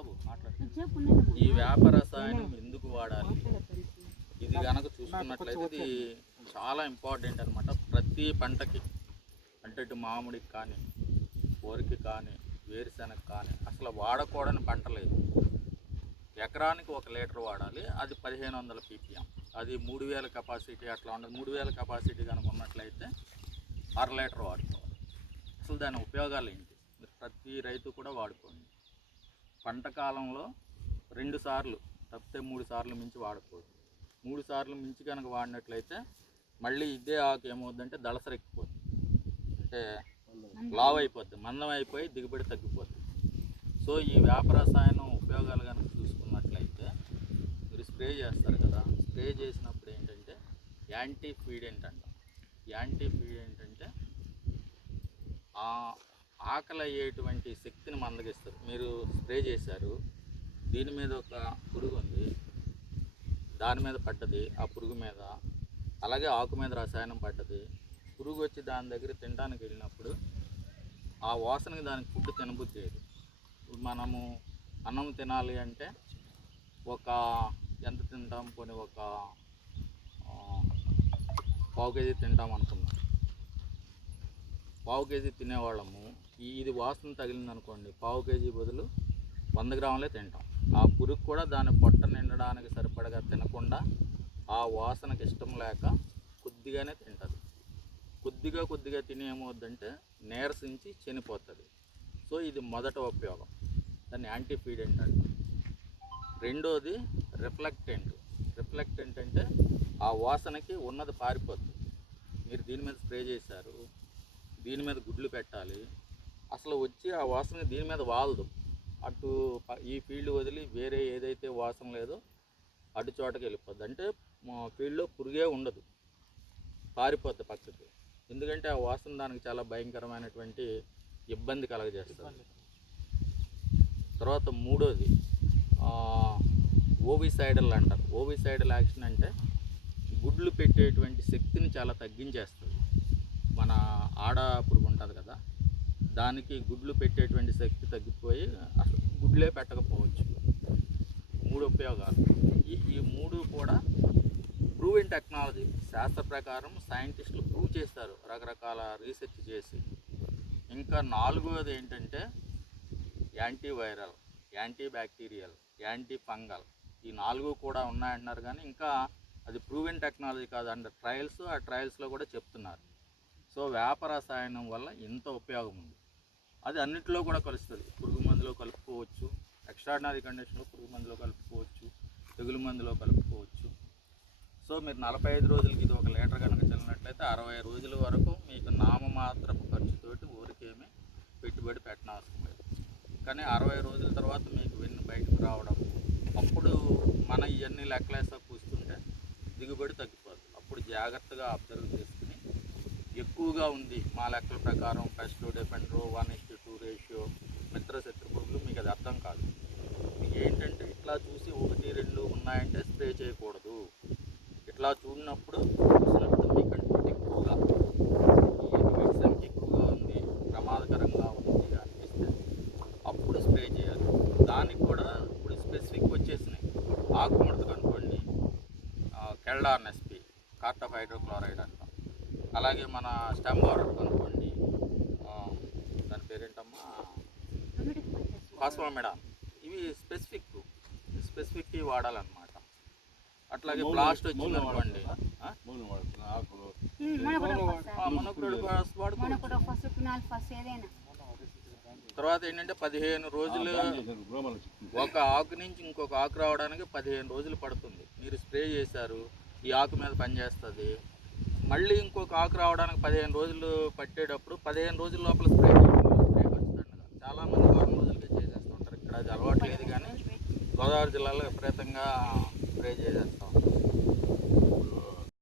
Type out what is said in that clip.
బాబు ఈ వేప రసాయనం ఎందుకు వాడాలి? ఇది కనుక చూసుకున్నట్లయితే ఇది చాలా ఇంపార్టెంట్ అనమాట ప్రతి పంటకి అంటే ఇటు మామిడికి కానీ వరికి కానీ వేరుశెనగ కానీ అసలు వాడకూడని పంట లేదు. ఎకరానికి ఒక లీటర్ వాడాలి అది పదిహేను వందల పీపీఎం అది మూడు వేల కెపాసిటీ అట్లా ఉండదు. మూడు వేల కెపాసిటీ కనుక ఉన్నట్లయితే అర లీటర్ వాడుకోవాలి. అసలు దాని ఉపయోగాలు ఏంటి? ప్రతి రైతు కూడా వాడుకోండి. పంట కాలంలో రెండు సార్లు తప్పితే మూడు సార్లు మించి వాడకూడదు. మూడు సార్లు మించి కనుక వాడినట్లయితే మళ్ళీ ఇదే ఆకు ఏమవుద్దంటే దళసరెక్కిపోద్ది అంటే లావ్ అయిపోద్ది మందం అయిపోయి దిగుబడి తగ్గిపోద్ది సో ఈ వేప రసాయనం ఉపయోగాలు కనుక చూసుకున్నట్లయితే మీరు స్ప్రే చేస్తారు కదా స్ప్రే చేసినప్పుడు ఏంటంటే యాంటీ ఫీడెంట్ ఏంటంట యాంటీ ఫీడ్ ఏంటంటే ఆకలి అయ్యేటువంటి శక్తిని మందగిస్తారు. మీరు స్ప్రే చేశారు దీని మీద ఒక పురుగు ఉంది దాని మీద పడ్డది ఆ పురుగు మీద అలాగే ఆకు మీద రసాయనం పడ్డది పురుగు వచ్చి దాని దగ్గర తినడానికి వెళ్ళినప్పుడు ఆ వాసనకి దానికి ఫుడ్ తినబుద్ధి ఇప్పుడు మనము అన్నం తినాలి అంటే ఒక ఎంత తింటాం కొన్ని ఒక పావు కేజీ తింటాం అనుకున్నాం. పావు కేజీ తినేవాళ్ళము. ఈ ఇది వాసన తగిలింది అనుకోండి పావు కేజీ బదులు వంద గ్రాములే తింటాం. ఆ పురుగు కూడా దాని పొట్ట నిండడానికి సరిపడగా తినకుండా ఆ వాసనకి ఇష్టం లేక కొద్దిగానే తింటుంది. కొద్దిగా కొద్దిగా తిని ఏమవుద్దంటే నీరసించి చనిపోతుంది. సో ఇది మొదట ఉపయోగం. దాన్ని యాంటీ ఫీడెంట్ అంట రెండోది రిఫ్లెక్టెంట్. రిఫ్లెక్టెంట్ అంటే ఆ వాసనకి ఉన్నది పారిపోతుంది. మీరు దీని మీద స్ప్రే చేశారు దీని మీద గుడ్లు పెట్టాలి. అసలు వచ్చి ఆ వాసన దీని మీద వాలదు. అటు ఈ ఫీల్డ్ వదిలి వేరే ఏదైతే వాసన లేదో అటు చోటకి వెళ్ళిపోద్ది. అంటే మా ఫీల్డ్లో పురుగే ఉండదు. పారిపోద్ది పక్కకి. ఎందుకంటే ఆ వాసన దానికి చాలా భయంకరమైనటువంటి ఇబ్బంది కలగజేస్తుంది. తర్వాత మూడోది ఓవిసైడల్ అంటారు. ఓవిసైడల్ యాక్షన్ అంటే గుడ్లు పెట్టేటువంటి శక్తిని చాలా తగ్గించేస్తుంది. మన ఆడ పురుగు ఉంటుంది కదా దానికి గుడ్లు పెట్టేటువంటి శక్తి తగ్గిపోయి అసలు గుడ్లే పెట్టకపోవచ్చు. మూడు ఉపయోగాలు. ఈ ఈ మూడు కూడా ప్రూవెన్ టెక్నాలజీ శాస్త్ర ప్రకారం సైంటిస్టులు ప్రూవ్ చేస్తారు రకరకాల రీసెర్చ్ చేసి. ఇంకా నాలుగవది ఏంటంటే antiviral anti bacterial anti fungal ఈ నాలుగు కూడా ఉన్నాయంటున్నారు కానీ ఇంకా అది ప్రూవెన్ టెక్నాలజీ కాదు అండ్ ట్రయల్స్ ఆ ట్రయల్స్లో కూడా చెప్తున్నారు. సో వేప రసాయనం వల్ల ఇంత ఉపయోగం ఉంది. అది అన్నింటిలో కూడా కలుస్తుంది. పురుగు మందులో కలుపుకోవచ్చు ఎక్స్ట్రాడినరీ కండిషన్లో పురుగు మందులో కలుపుకోవచ్చు తెగులు మందులో కలుపుకోవచ్చు. సో మీరు నలభై ఐదు రోజులకి ఇది ఒక లీటర్ కనుక చల్లినట్లయితే అరవై రోజుల వరకు మీకు నామమాత్రపు ఖర్చుతోటి ఊరికేమీ పెట్టుబడి పెట్టనవసరం లేదు. కానీ అరవై రోజుల తర్వాత మీకు వెన్ను బయటకు రావడం అప్పుడు మన ఇవన్నీ లెక్కలేసా కూస్తుంటే దిగుబడి తగ్గిపోతుంది అప్పుడు జాగ్రత్తగా అబ్జర్వ్ చేసుకుని ఎక్కువగా ఉంది మా లెక్కల ప్రకారం first defender one is to ratio మిత్ర శత్రు మీకు అది అర్థం కాదు. మీకు ఏంటంటే ఇట్లా చూసి ఒకటి రెండు ఉన్నాయంటే స్ప్రే చేయకూడదు. ఇట్లా చూడినప్పుడు చూసినప్పుడు మీకు ఒకటి ఎక్కువగా ఈ వీటి సంఖ్య ఎక్కువగా ఉంది ప్రమాదకరంగా ఉంది అనిపిస్తే అప్పుడు స్ప్రే చేయాలి. దానికి కూడా ఇప్పుడు స్పెసిఫిక్ వచ్చేసినాయి. ఆకుముడతకు అనుకోండి కెల్డార్నెస్పి కార్టఫ్ హైడ్రోక్లోరైడ్ అంటాం. అలాగే మన స్టెమ్ వాటర్ అనుకోండి దాని పేరేంటమ్మా? ఫాస్ఫోమిడా ఇవి స్పెసిఫిక్ స్పెసిఫిక్ వాడాలన్నమాట. అట్లాగే బ్లాస్ట్ వచ్చింది అనుకోండి. తర్వాత ఏంటంటే పదిహేను రోజులు ఒక ఆకు నుంచి ఇంకొక ఆకు రావడానికి పదిహేను రోజులు పడుతుంది. మీరు స్ప్రే చేశారు ఈ ఆకు మీద పనిచేస్తుంది. మళ్ళీ ఇంకొక ఆకు రావడానికి పదిహేను రోజులు పట్టేటప్పుడు పదిహేను రోజుల లోపల స్ప్రే స్ప్రే ఖచ్చితంగా చాలామంది వారం రోజులకే చేసేస్తుంటారు. ఇక్కడ అది అలవాటు లేదు కానీ గోదావరి జిల్లాలో విపరీతంగా స్ప్రే చేసేస్తాం.